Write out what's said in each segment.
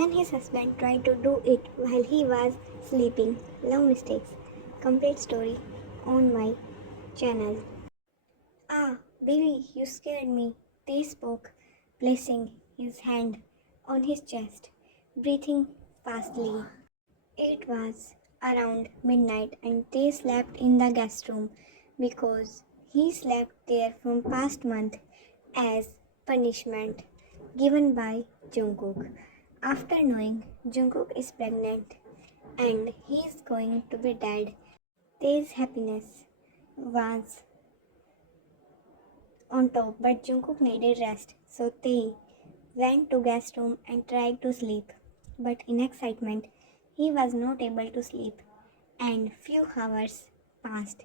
when his husband tried to do it while he was sleeping. Love mistakes. Complete story on my channel. Ah, baby, you scared me. They spoke, placing his hand on his chest, breathing fastly. It was around midnight and they slept in the guest room because he slept there from past month as punishment given by Jungkook. After knowing Jungkook is pregnant and he is going to be dead, Tae's happiness was on top, but Jungkook needed rest, so Tae went to guest room and tried to sleep. But in excitement, he was not able to sleep, and few hours passed.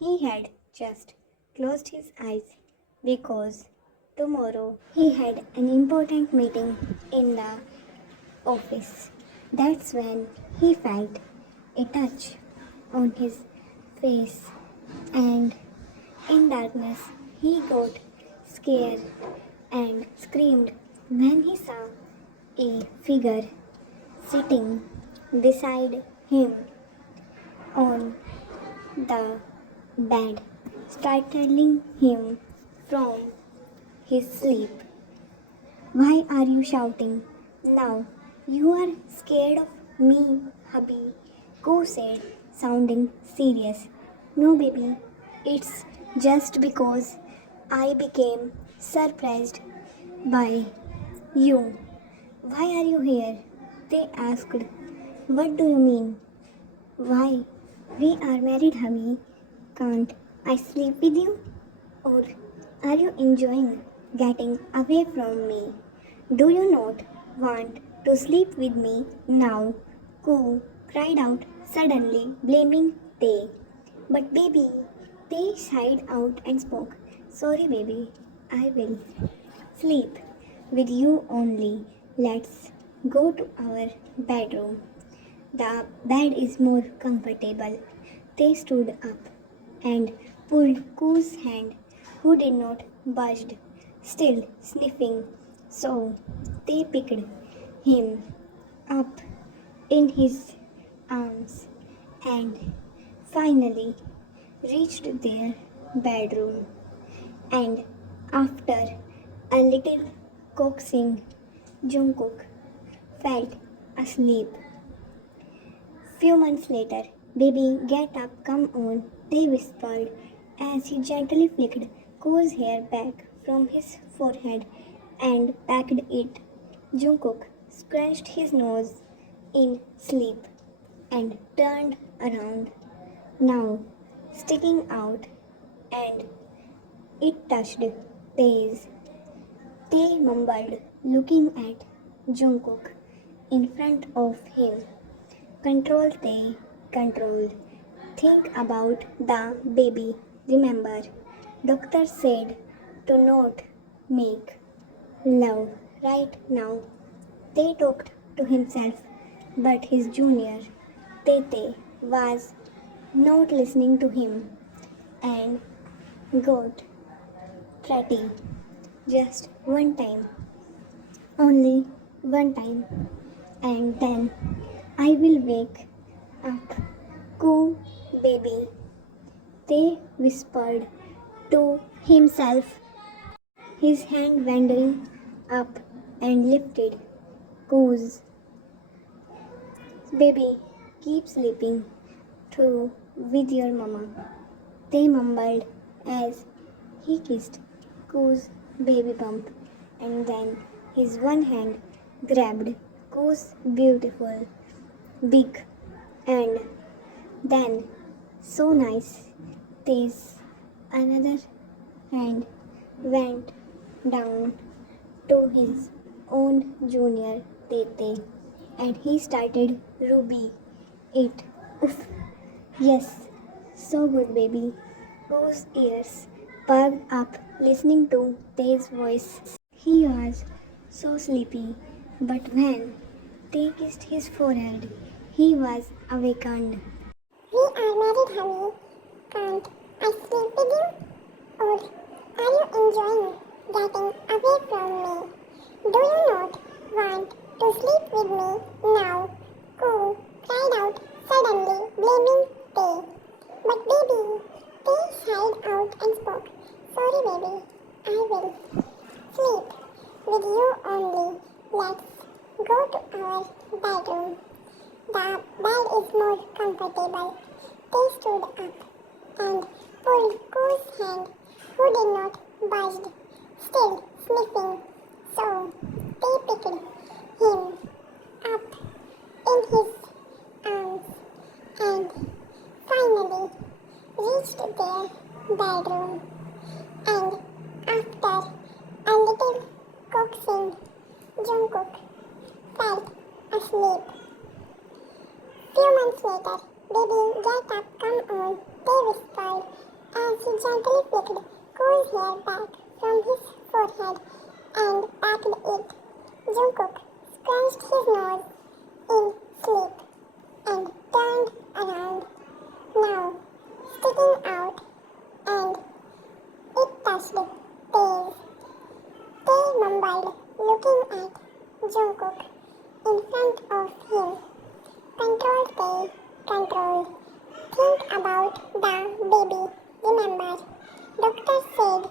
He had just closed his eyes because tomorrow he had an important meeting in the office. That's when he felt a touch on his face, and in darkness he got scared and screamed when he saw a figure sitting beside him on the bed, startling him from his sleep. Why are you shouting? Now you are scared of me, hubby, Ko said, sounding serious. No, baby, it's just because I became surprised by you. Why are you here? They asked. What do you mean? Why? We are married, hubby. Can't I sleep with you? Or are you enjoying getting away from me? Do you not want to sleep with me now? Koo cried out suddenly, blaming Tay. But baby, Tay sighed out and spoke. Sorry, baby, I will sleep with you only. Let's go to our bedroom. The bed is more comfortable. They stood up and pulled Koo's hand, who did not budge, still sniffing. So they picked him up in his arms and finally reached their bedroom. And after a little coaxing, Jungkook fell asleep. Few months later, baby, get up, come on, they whispered as he gently flicked Koo's hair back from his forehead and packed it. Jungkook scratched his nose in sleep and turned around, now sticking out, and it touched Tae's. Tae mumbled, looking at Jungkook in front of him. Control Tae, control. Think about the baby. Remember, doctor said to not make love right now. Tae talked to himself, but his junior, Tete, was not listening to him and got pretty. Just one time, only one time, and then I will wake up. Go, baby, Tae whispered to himself, his hand wandering up and lifted. Goose, baby, keep sleeping through with your mama. They mumbled as he kissed Koo's baby bump, and then his one hand grabbed Koo's beautiful, big, and then so nice. This another hand went down to his own junior Tete, and he started Ruby it. Oof. Yes, so good, baby. Whose ears perked up listening to Te's voice. He was so sleepy, but when Te kissed his forehead, he was awakened. We are married, honey. Can't I sleep with you? Or are you enjoying getting away from me? Do you not want to sleep with me now, Coo cried out suddenly, blaming Tay. But baby, Tay sighed out and spoke. Sorry baby, I will sleep with you only. Let's go to our bedroom. The bed is more comfortable. They stood up and pulled Coo's hand, who did not budge, still sniffing. So they picked him up in his arms and finally reached their bedroom. And after a little coaxing, Jungkook fell asleep. Few months later, baby, get up, come on, they whispered as he gently flicked Coo's hair back from his forehead and patted it. Jungkook scratched his nose in sleep and turned around, now sticking out, and it touched Tae's. Tae mumbled, looking at Jungkook in front of him. Control, Tae, control. Think about the baby. Remember, doctor said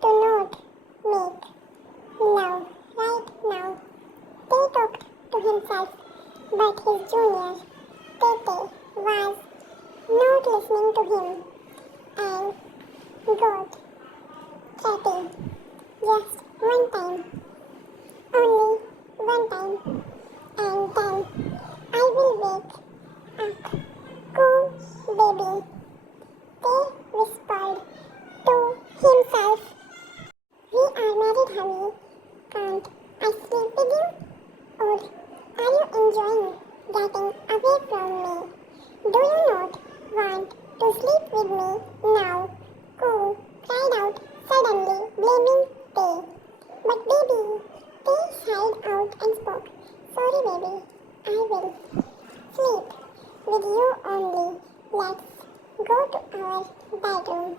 to not make love right now. Tae talked to himself, but his junior, Tete, was not listening to him and got chatting. Just one time, only one time, and then I will wake up. Go, baby, Tay whispered to himself. We are married, honey. Can't I sleep with you? Or are you enjoying getting away from me? Do you not want to sleep with me now? Coo cried out suddenly, blaming Tay. But baby, Tay sighed out and spoke. Sorry baby, I will sleep with you only. Let's go to our bedroom.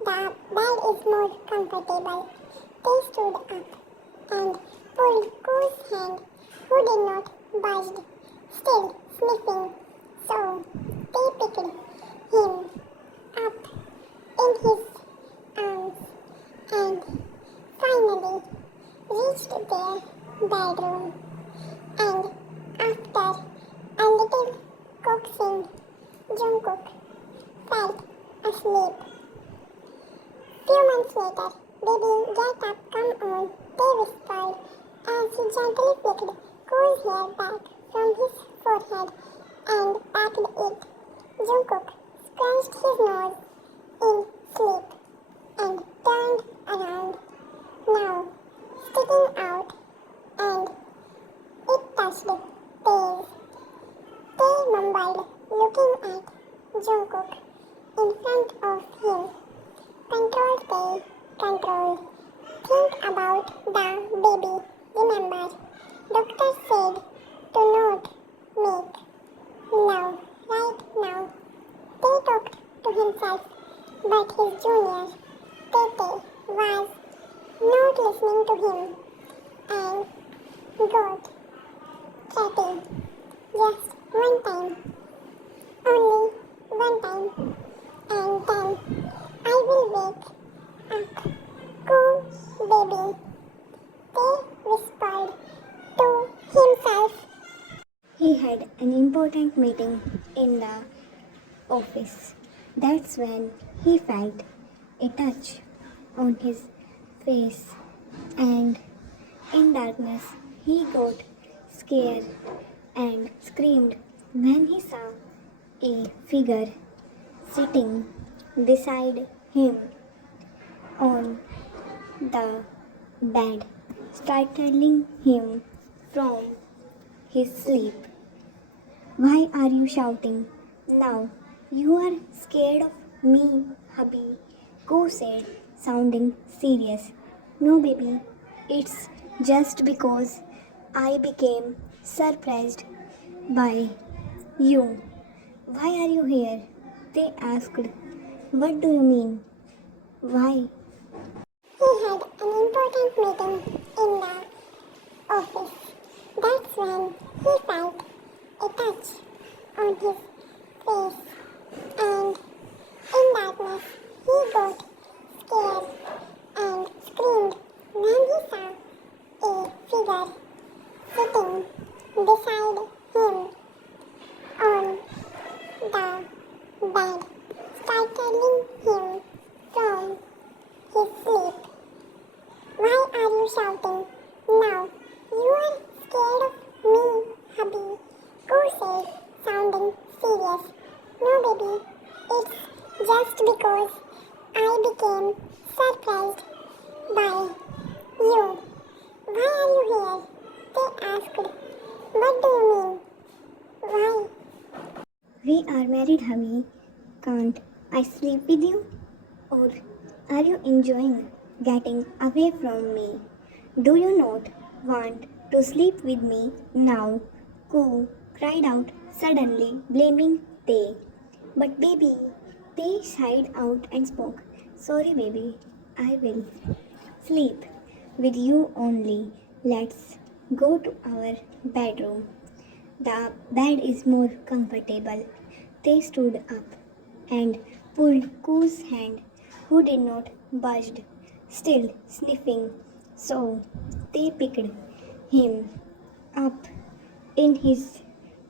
The bed is more comfortable. They stood up and pulled Coo's hand, who did not budge, still sniffing. So they picked him up in his arms and finally reached their bedroom. And after a little coaxing, Jungkook fell asleep. Few months later, baby, get up, come on, they whispered as he gently flicked Coo's hair back from his forehead and patted it. Jungkook scratched his nose in sleep and turned around, now sticking out, and it touched Tae's. Tae mumbled, looking at Jungkook in front of him. Control, Tae, control. Think about the baby. Remember, doctor said to not make love right now. Tae talked to himself, but his junior, Tete, was not listening to him and got chatting. Just one time, only one time, and then I will wake up. Go, baby, Tay whispered to himself. He had an important meeting in the office. That's when he felt a touch on his face, and in darkness he got scared and screamed when he saw a figure sitting beside him on the bed, startling him from his sleep. Why are you shouting? Now you are scared of me, hubby, Ko said, sounding serious. No, baby, it's just because I became surprised by you. Why are you here? They asked. What do you mean? Why? He had an important meeting in the office. That's when he felt a touch on his face, and in darkness he got scared and screamed when he saw a figure sitting beside him on the bed, startling him from his sleep. Why are you shouting now? You are scared of me, hubby, Ko said, sounding serious. No, baby, it's just because I became surprised by you. Why are you here? They asked. What do you mean? Why? We are married, hubby. Can't I sleep with you? Or are you enjoying getting away from me? Do you not want to sleep with me now? Ku cried out suddenly, blaming Tay. But baby, Tay sighed out and spoke. Sorry, baby, I will sleep with you only. Let's go to our bedroom. The bed is more comfortable. They stood up and pulled Ku's hand, who did not budge, still sniffing. So they picked him up in his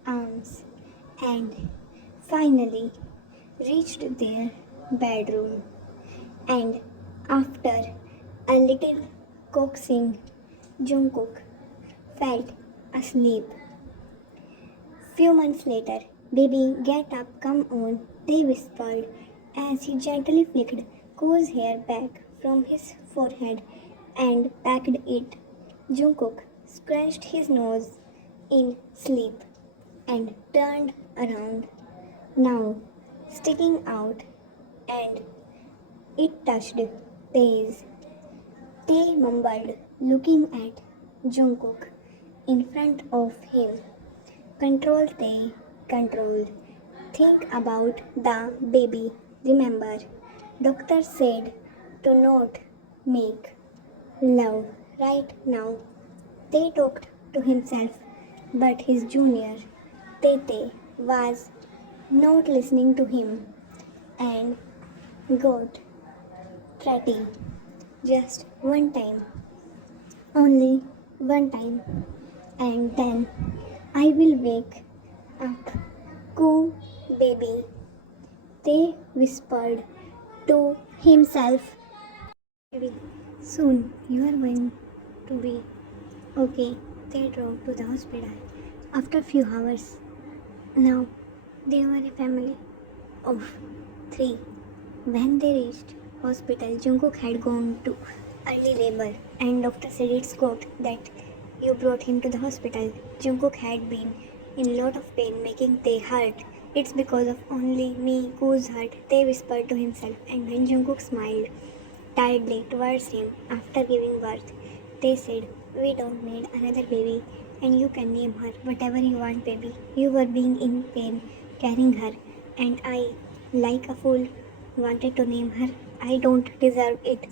arms and finally reached their bedroom. And after a little coaxing, Jungkook fell asleep. Few months later, baby, get up, come on, they whispered as he gently flicked Ko's hair back from his forehead and packed it. Jungkook scratched his nose in sleep and turned around, now sticking out, and it touched Tae's. Tae mumbled, looking at Jungkook in front of him. Control Tay, control. Think about the baby. Remember, doctor said to not make love right now. Tay talked to himself, but his junior, Tete, was not listening to him and got pretty. Just one time, only one time, and then I will wake up. Go, baby, they whispered to himself. Baby, soon you are going to be okay. They drove to the hospital. After few hours, now they were a family of 3. When they reached hospital, Jungkook had gone to early labor, and doctor said it's good that you brought him to the hospital. Jungkook had been in lot of pain, making Tae hurt. It's because of only me who's hurt, Tae whispered to himself, and when Jungkook smiled tiredly towards him after giving birth, Tae said, we don't need another baby, and you can name her whatever you want, baby. You were being in pain carrying her, and I, like a fool, wanted to name her. I don't deserve it.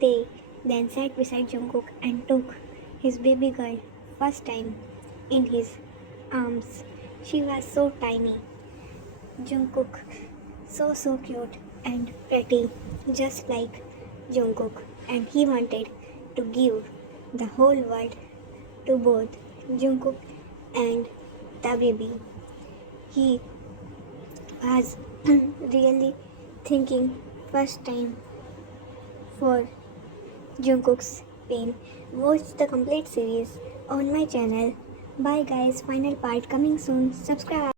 Tae then sat beside Jungkook and took his baby girl first time in his arms. She was so tiny. Jungkook, so cute and pretty, just like Jungkook, and he wanted to give the whole world to both Jungkook and the baby. He was really thinking first time for Jungkook's pain. Watch the complete series on my channel. Bye guys, final part coming soon. Subscribe.